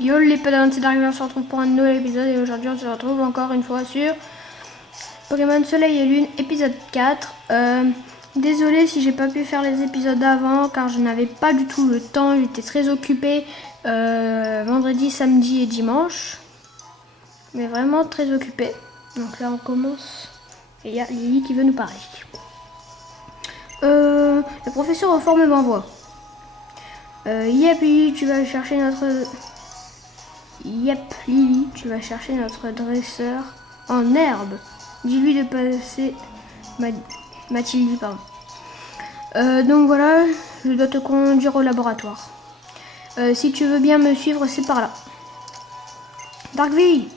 Yo les pédales, c'est d'arriver, on se retrouve pour un nouvel épisode et aujourd'hui on se retrouve encore une fois sur Pokémon Soleil et Lune épisode 4. Désolée si j'ai pas pu faire les épisodes d'avant car je n'avais pas du tout le temps, j'étais très occupée vendredi, samedi et dimanche. Mais vraiment très occupée. Donc là on commence et il y a Lily qui veut nous parler. Le professeur en forme m'envoie. Yep Lily, tu vas chercher notre... Yep, Lily, tu vas chercher notre dresseur en herbe. Dis-lui de passer... Mathilde dit, pardon. Donc voilà, je dois te conduire au laboratoire. Si tu veux bien me suivre, c'est par là. Darkville.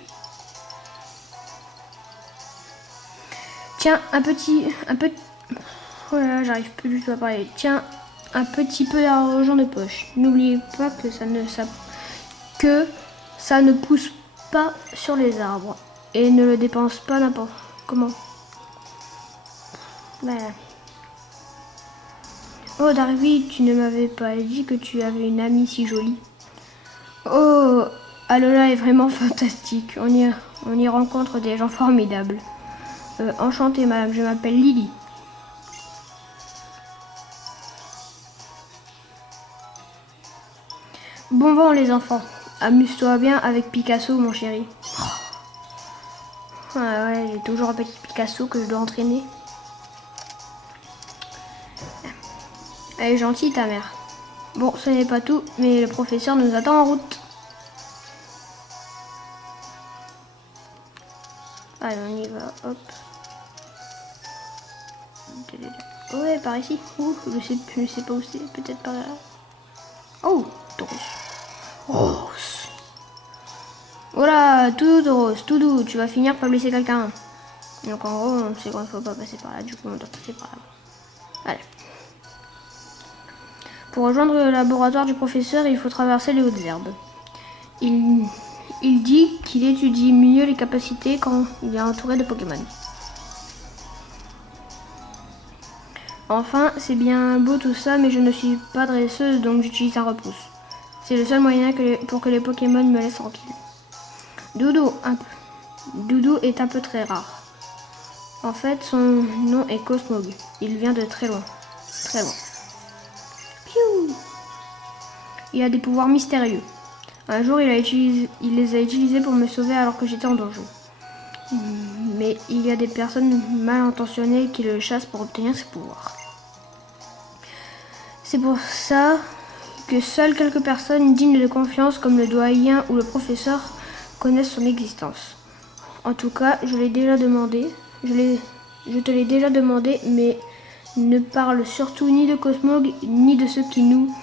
Tiens, un peu... Oh là là, j'arrive plus du tout à parler. Tiens, un petit peu d'argent de poche. N'oubliez pas que ça ne pousse pas sur les arbres. Et ne le dépense pas n'importe comment. Voilà. Oh Darby, tu ne m'avais pas dit que tu avais une amie si jolie. Oh, Alola est vraiment fantastique. On y rencontre des gens formidables. Enchantée madame, je m'appelle Lily. Bon vent les enfants. Amuse-toi bien avec Picasso mon chéri. Ah ouais, j'ai toujours un petit Picasso que je dois entraîner. Elle est gentille ta mère. Bon, ce n'est pas tout, mais le professeur nous attend en route. Allez, on y va, hop. Ouais, par ici. Ouh, je sais pas où c'est, peut-être par là. Oh, Tauros. Rose. Voilà, tout Rose, tout doux, tu vas finir par blesser quelqu'un. Donc en gros, on sait qu'il ne faut pas passer par là, du coup on doit passer par là. Allez. Pour rejoindre le laboratoire du professeur, il faut traverser les hautes herbes. Il dit qu'il étudie mieux les capacités quand il est entouré de Pokémon. Enfin, c'est bien beau tout ça, mais je ne suis pas dresseuse, donc j'utilise un repousse. C'est le seul moyen pour que les Pokémon me laissent tranquille. Doudou est un peu très rare. En fait, son nom est Cosmog. Il vient de très loin. Très loin. Piou! Il a des pouvoirs mystérieux. Un jour, il les a utilisés pour me sauver alors que j'étais en danger. Mais il y a des personnes mal intentionnées qui le chassent pour obtenir ses pouvoirs. C'est pour ça que seules quelques personnes dignes de confiance comme le doyen ou le professeur connaissent son existence. En tout cas, je l'ai déjà demandé. Je te l'ai déjà demandé, mais ne parle surtout ni de Cosmog ni de ce qui nous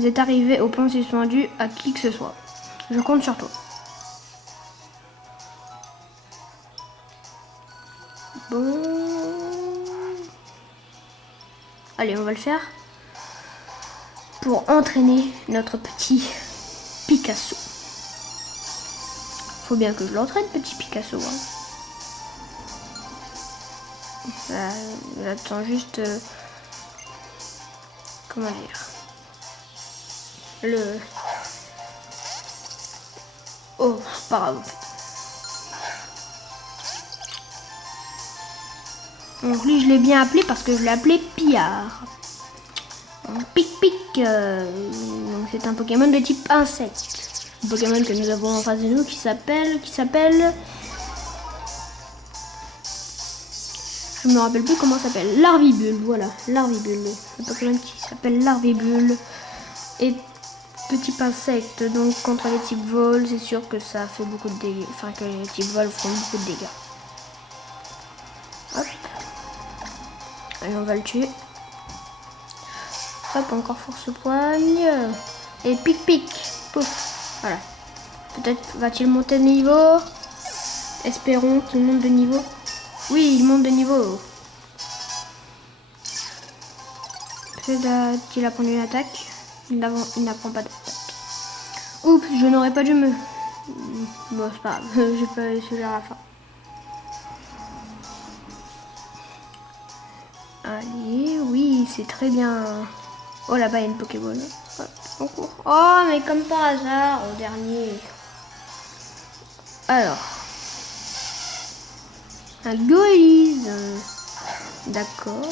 est arrivé au point suspendu à qui que ce soit. Je compte sur toi. Bon. Allez, on va le faire. Pour entraîner notre petit Picasso. Faut bien que je l'entraîne, petit Picasso. Hein. J'attends juste... comment dire... Oh, c'est pas grave en fait. Donc lui, je l'ai bien appelé parce que je l'ai appelé Pillard. Pic-pic. C'est un Pokémon de type insecte. Un Pokémon que nous avons en face de nous qui s'appelle... Je me rappelle plus comment ça s'appelle. Larvibule, voilà. Larvibule. Un Pokémon qui s'appelle Larvibule. Et petit insecte, donc contre les types vol, c'est sûr que ça fait beaucoup de dégâts. Enfin, que les types vol font beaucoup de dégâts. Hop. Allez, on va le tuer. Hop, encore force poigne. Et pic-pic. Pouf. Voilà. Peut-être va-t-il monter de niveau. Espérons qu'il monte de niveau. Oui, il monte de niveau. Peut-être qu'il apprend une attaque. Il n'apprend pas d'attaque. Oups, je n'aurais pas dû me... Bon, c'est pas grave. J'ai pas eu à la fin. Allez, oui, c'est très bien. Oh, là-bas, il y a une Pokéball. Hop, on court. Oh, mais comme par hasard, au dernier. Alors. Un goélise. D'accord.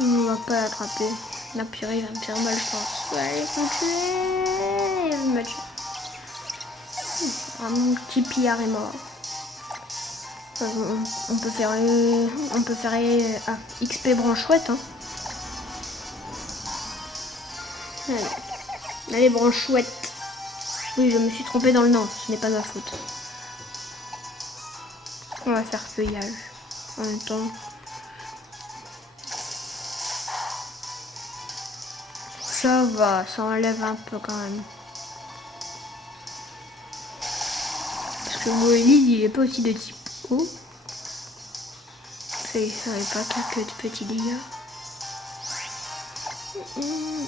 On va pas l'attraper. La purée va me faire mal, je pense. Ouais, il va me tuer. Il va me tuer. Ah, mon petit pillard est mort. On peut faire XP branchouette. Hein. Allez, branchouette. Oui, je me suis trompée dans le nom. Ce n'est pas ma faute. On va faire feuillage. En même temps. Ça va, ça enlève un peu quand même. Parce que Goélise, il est pas aussi de type eau. Ça y ferait pas quelques petits dégâts.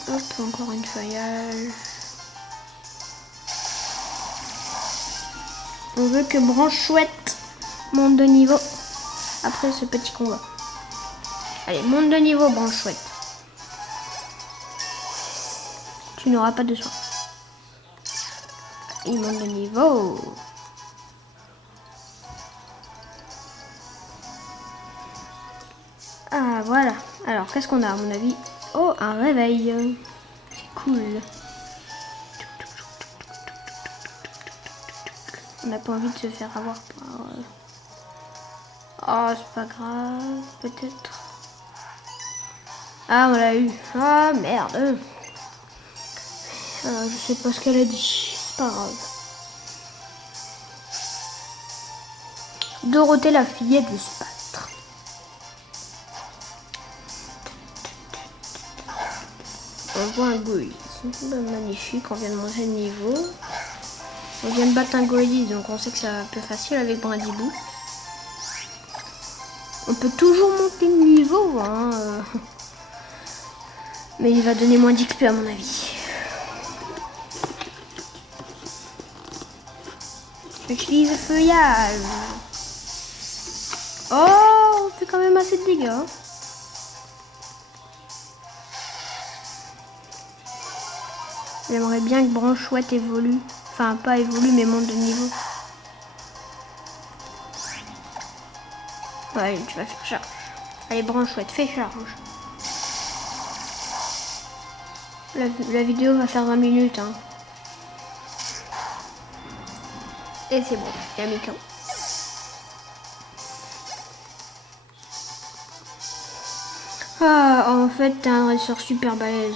Hop, encore une feuillage. On veut que Branchouette monte de niveau après ce petit combat. Allez, monte de niveau, Branchouette. Tu n'auras pas de soin. Il monte de niveau. Ah, voilà. Alors, qu'est-ce qu'on a à mon avis? Oh, un réveil. C'est cool. On n'a pas envie de se faire avoir par... Oh, c'est pas grave, peut-être. Ah, on l'a eu. Ah, merde. Je sais pas ce qu'elle a dit. C'est pas grave. Dorothée, la fillette des spâtres. On voit un goélis. Magnifique, on vient de monter le niveau. On vient de battre un goélis, donc on sait que c'est un peu facile avec Brindibou. On peut toujours monter le niveau, hein. Mais il va donner moins d'XP à mon avis. J'utilise le feuillage. Oh, on fait quand même assez de dégâts. J'aimerais bien que Branchouette évolue. Enfin, pas évolue, mais monte de niveau. Ouais, tu vas faire charge. Allez, Branchouette, fais charge. La vidéo va faire 20 minutes. Hein. Et c'est bon, il y a mi-temps. Ah, en fait, t'es un dresseur super balèze.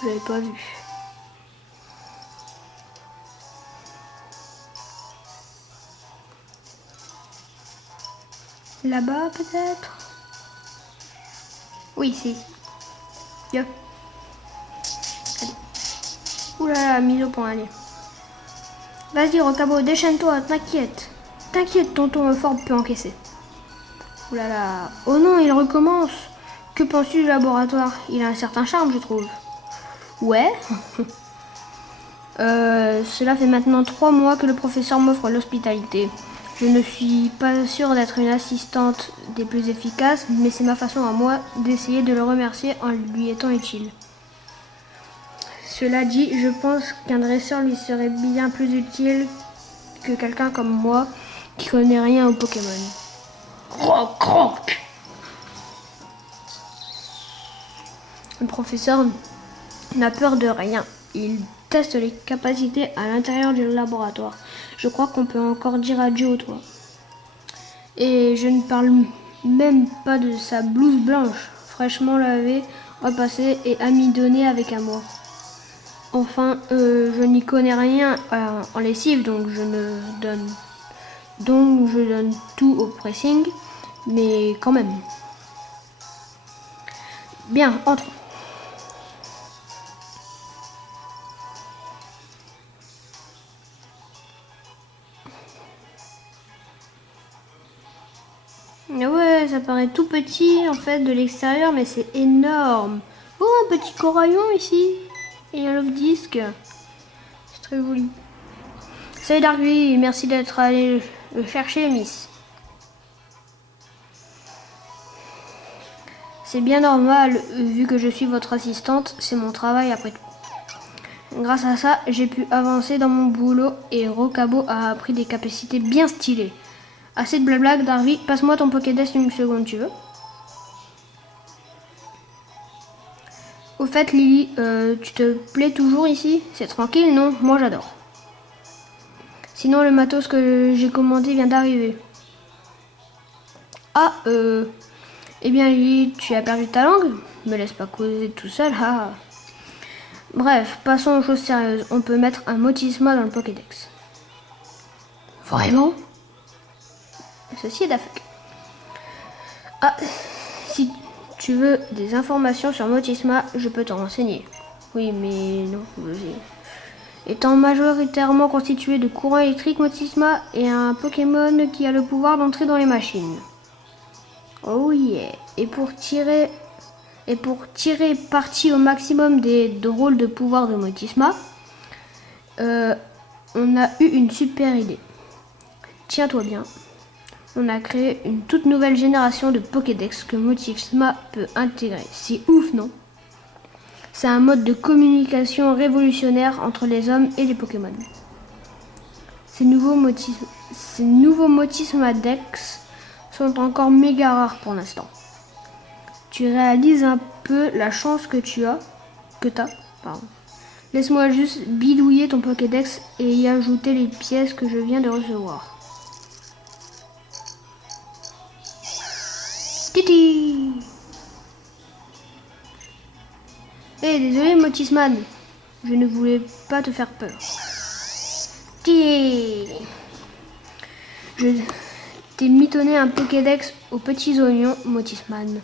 Je l'avais pas vu. Là-bas, peut-être? Oui, c'est ici. Yo. Allez. Oulala, mise au point, allez. Vas-y, Rocabo, déchaîne-toi, t'inquiète. T'inquiète, tonton fort peut encaisser. Oulala. Oh non, il recommence. Que penses-tu du laboratoire? Il a un certain charme, je trouve. Ouais. Cela fait maintenant 3 mois que le professeur m'offre l'hospitalité. Je ne suis pas sûre d'être une assistante des plus efficaces, mais c'est ma façon à moi d'essayer de le remercier en lui étant utile. Cela dit, je pense qu'un dresseur lui serait bien plus utile que quelqu'un comme moi qui connaît rien au Pokémon. Croc, croc. Le professeur n'a peur de rien. Il teste les capacités à l'intérieur du laboratoire. Je crois qu'on peut encore dire adieu au toit. Et je ne parle même pas de sa blouse blanche, fraîchement lavée, repassée et amidonnée avec amour. Enfin, je n'y connais rien en lessive, donc je donne tout au pressing, mais quand même. Bien, entre. Ouais, ça paraît tout petit en fait de l'extérieur, mais c'est énorme. Oh, un petit coraillon ici. Et un love disque. C'est très joli. Salut Darkly, merci d'être allé le chercher, Miss. C'est bien normal, vu que je suis votre assistante, c'est mon travail après tout. Grâce à ça, j'ai pu avancer dans mon boulot et Rocabo a appris des capacités bien stylées. Assez de blabla, Darby, passe-moi ton Pokédex une seconde, tu veux? Au fait, Lily, tu te plais toujours ici? C'est tranquille, non? Moi, j'adore. Sinon, le matos que j'ai commandé vient d'arriver. Ah, eh bien, Lily, tu as perdu ta langue? Me laisse pas causer tout seul, ah. Bref, passons aux choses sérieuses. On peut mettre un Motisma dans le Pokédex. Vraiment? Ceci est d'affect. Ah, si tu veux des informations sur Motisma, je peux t'en renseigner. Oui, mais non. Étant majoritairement constitué de courant électrique, Motisma est un Pokémon qui a le pouvoir d'entrer dans les machines. Oh yeah. Et pour tirer parti au maximum des drôles de pouvoirs de Motisma, on a eu une super idée. Tiens-toi bien. On a créé une toute nouvelle génération de Pokédex que Motisma peut intégrer. C'est ouf, non? C'est un mode de communication révolutionnaire entre les hommes et les Pokémon. Ces nouveaux Motisma Dex sont encore méga rares pour l'instant. Tu réalises un peu la chance que t'as. Laisse-moi juste bidouiller ton Pokédex et y ajouter les pièces que je viens de recevoir. Titi! Désolé Motisman, je ne voulais pas te faire peur. Titi! Je t'ai mitonné un Pokédex aux petits oignons, Motisman.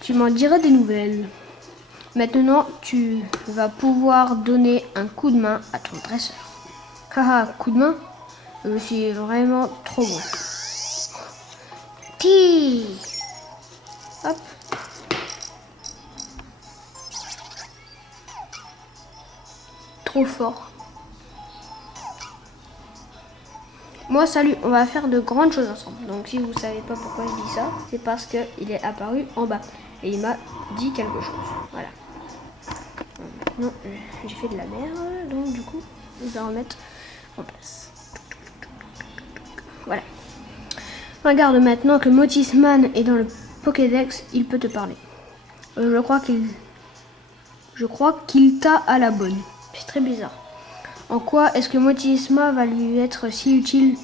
Tu m'en diras des nouvelles. Maintenant, tu vas pouvoir donner un coup de main à ton dresseur. Haha, coup de main? Je suis vraiment trop bon. Ti! Hop. Trop fort. Moi, salut, on va faire de grandes choses ensemble. Donc, si vous savez pas pourquoi je dis ça, c'est parce qu'il est apparu en bas. Et il m'a dit quelque chose. Voilà. Non, j'ai fait de la merde. Donc, du coup, on va remettre en place. Voilà. Regarde maintenant que Motisman est dans le Pokédex, il peut te parler. Je crois qu'il t'a à la bonne. C'est très bizarre. En quoi est-ce que Motisma va lui être si utile?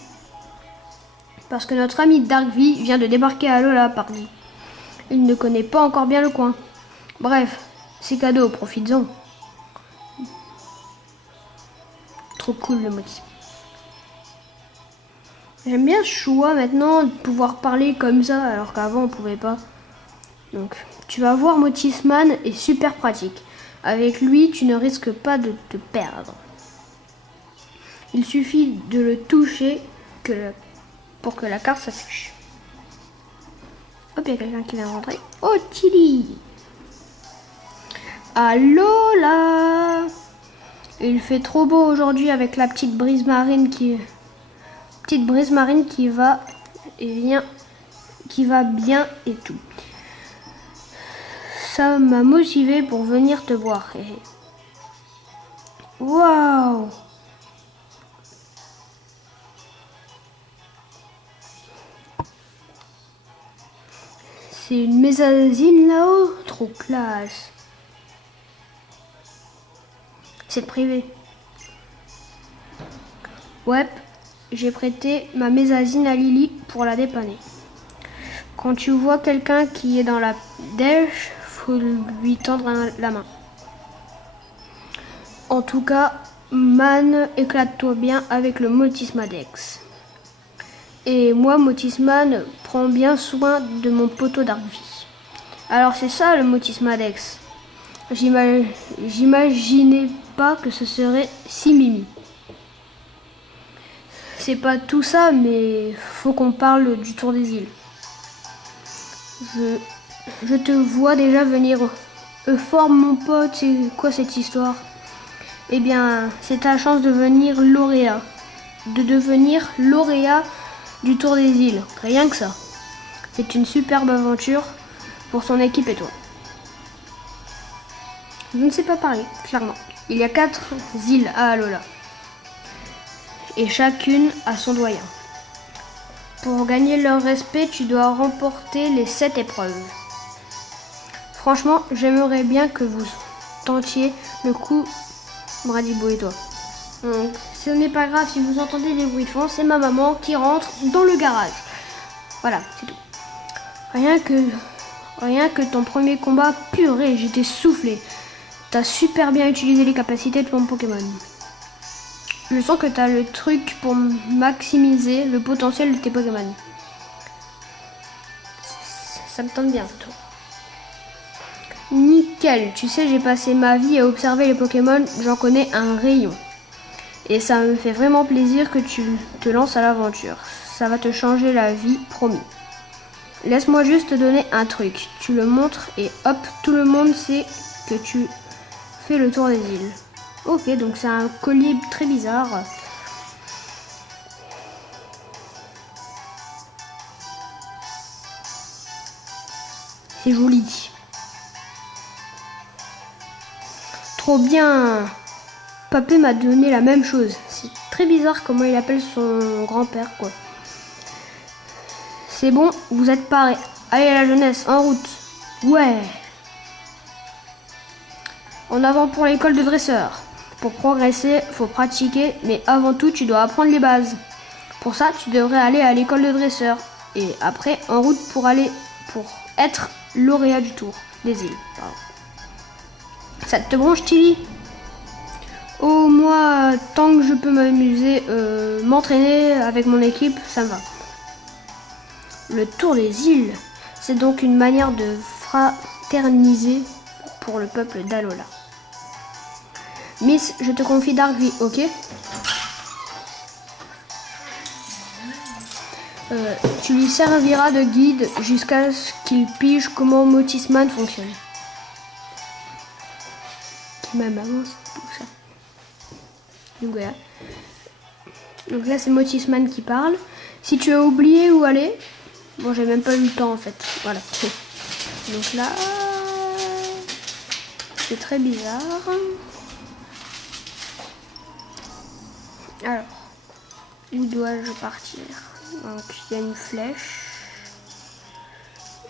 Parce que notre ami Darkvi vient de débarquer à Alola, pardi. Il ne connaît pas encore bien le coin. Bref, c'est cadeau, profites-en. Trop cool le Motisma. J'aime bien ce choix maintenant de pouvoir parler comme ça, alors qu'avant on pouvait pas. Donc, tu vas voir, Motisman est super pratique. Avec lui, tu ne risques pas de te perdre. Il suffit de le toucher pour que la carte s'affiche. Hop, il y a quelqu'un qui vient de rentrer. Oh, Chili! Allô là! Il fait trop beau aujourd'hui avec la petite brise marine qui va et vient, qui va bien et tout. Ça m'a motivé pour venir te voir. Waouh! C'est une mezzanine là-haut, trop classe. C'est privé. Ouais, j'ai prêté ma mezzanine à Lily pour la dépanner. Quand tu vois quelqu'un qui est dans la dèche, faut lui tendre la main. En tout cas, man, éclate-toi bien avec le Motisma Dex. Et moi, Motisman, prends bien soin de mon poteau Darkvi. Alors c'est ça le Motisma Dex. J'imaginais pas que ce serait si mimi. C'est pas tout ça, mais faut qu'on parle du tour des îles. Je te vois déjà venir. Fort mon pote, c'est quoi cette histoire? Eh bien, c'est ta chance de devenir lauréat. Du tour des îles. Rien que ça. C'est une superbe aventure. pour son équipe et toi. Je ne sais pas parler, clairement. Il y a 4 îles à Alola. Et chacune a son doyen. Pour gagner leur respect, tu dois remporter les 7 épreuves. Franchement, j'aimerais bien que vous tentiez le coup, Bradibou et toi. Donc, ce n'est pas grave si vous entendez des bruits de fond, c'est ma maman qui rentre dans le garage. Voilà, c'est tout. Rien que ton premier combat, purée, j'étais soufflé. T'as super bien utilisé les capacités de ton Pokémon. Je sens que t'as le truc pour maximiser le potentiel de tes Pokémon. Ça me tente bien, toi. Nickel, tu sais, j'ai passé ma vie à observer les Pokémon, j'en connais un rayon. Et ça me fait vraiment plaisir que tu te lances à l'aventure. Ça va te changer la vie, promis. Laisse-moi juste te donner un truc. Tu le montres et hop, tout le monde sait que tu fais le tour des îles. Ok, donc c'est un collier très bizarre. C'est joli. Trop bien. Papé m'a donné la même chose. C'est très bizarre comment il appelle son grand-père, quoi. C'est bon, vous êtes parés. Allez la jeunesse, en route. Ouais. En avant pour l'école de dresseur. Pour progresser, faut pratiquer, mais avant tout, tu dois apprendre les bases. Pour ça, tu devrais aller à l'école de dresseur. Et après, en route pour être lauréat du tour des îles. Pardon. Ça te branche, Tilly? Oh, moi, tant que je peux m'amuser, m'entraîner avec mon équipe, ça me va. Le tour des îles, c'est donc une manière de fraterniser pour le peuple d'Alola. Miss, je te confie Darkvi, ok? Tu lui serviras de guide jusqu'à ce qu'il pige comment Motisman fonctionne. Même avant, c'est tout ça. Donc voilà. Donc là, c'est Motisman qui parle. Si tu as oublié où aller, bon, j'ai même pas eu le temps en fait. Voilà. Donc là, c'est très bizarre. Alors, où dois-je partir? Donc, il y a une flèche.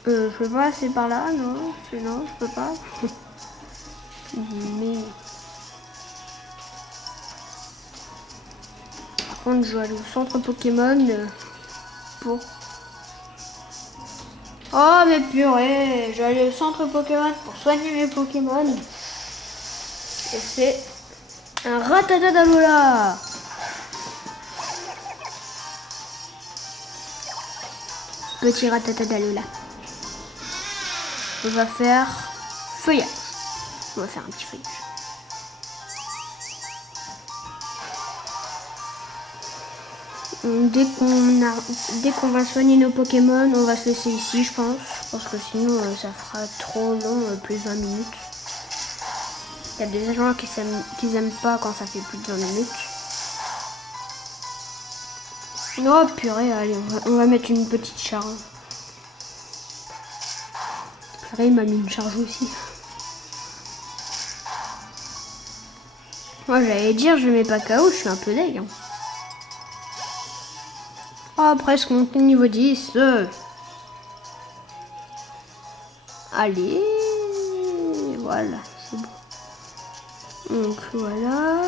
Je peux pas passer par là, non? Non, je peux pas. Mais... Par contre, je dois aller au centre Pokémon pour... Oh, mais purée! Je vais aller au centre Pokémon pour soigner mes Pokémon. Et c'est un Rattata d'Alola! Petit Rattata d'Alola. On va faire feuillage. On va faire un petit feuillage. Dès qu'on va soigner nos Pokémon, on va se laisser ici, je pense. Parce que sinon, ça fera trop long, plus de 20 minutes. Il y a des gens qui aiment pas quand ça fait plus de 20 minutes. Oh purée, allez, on va mettre une petite charge. Purée, il m'a mis une charge aussi. Moi, j'allais dire, je mets pas KO, je suis un peu deg. Hein. Oh, presque monté niveau 10. Allez, voilà, c'est bon. Donc voilà.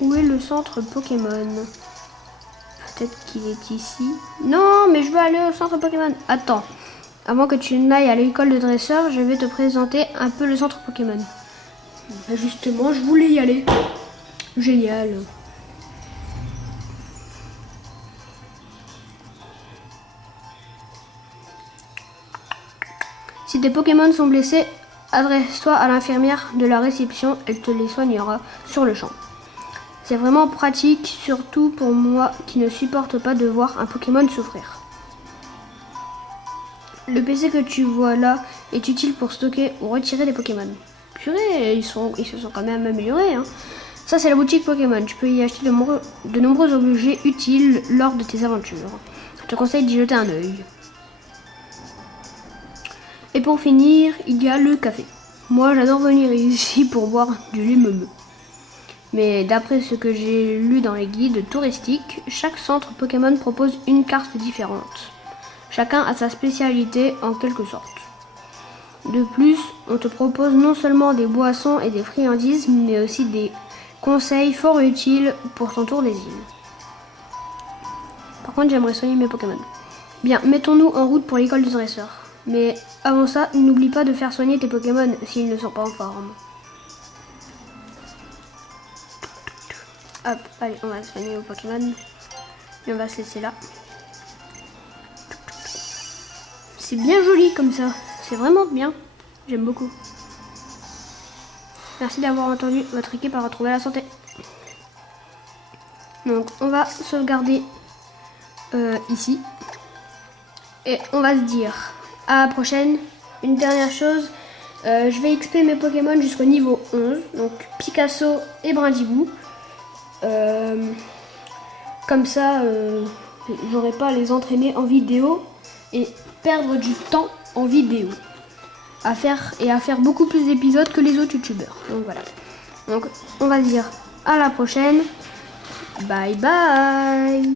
Où est le centre Pokémon? Peut-être qu'il est ici. Non, mais je veux aller au centre Pokémon. Attends. Avant que tu n'ailles à l'école de dresseur, je vais te présenter un peu le centre Pokémon. Justement, je voulais y aller. Génial. Si tes Pokémon sont blessés, adresse-toi à l'infirmière de la réception. Elle te les soignera sur le champ. C'est vraiment pratique, surtout pour moi qui ne supporte pas de voir un Pokémon souffrir. Le PC que tu vois là est utile pour stocker ou retirer des Pokémon. Purée, ils se sont quand même améliorés. Hein. Ça, c'est la boutique Pokémon. Tu peux y acheter de nombreux objets utiles lors de tes aventures. Je te conseille d'y jeter un œil. Et pour finir, il y a le café. Moi, j'adore venir ici pour boire du lait meumeux. Mais d'après ce que j'ai lu dans les guides touristiques, chaque centre Pokémon propose une carte différente. Chacun a sa spécialité en quelque sorte. De plus, on te propose non seulement des boissons et des friandises, mais aussi des conseils fort utiles pour ton tour des îles. Par contre, j'aimerais soigner mes Pokémon. Bien, mettons-nous en route pour l'école de dresseur. Mais avant ça, n'oublie pas de faire soigner tes Pokémon s'ils ne sont pas en forme. Hop, allez, on va soigner nos Pokémon. Et on va se laisser là. C'est bien joli comme ça. C'est vraiment bien. J'aime beaucoup. Merci d'avoir entendu. Votre équipe a retrouvé la santé. Donc, on va sauvegarder ici. Et on va se dire à la prochaine. Une dernière chose. Je vais XP mes Pokémon jusqu'au niveau 11. Donc, Picasso et Brindibou. Comme ça, j'aurai pas à les entraîner en vidéo et perdre du temps en vidéo à faire beaucoup plus d'épisodes que les autres youtubeurs. Donc voilà. Donc on va dire à la prochaine. Bye bye.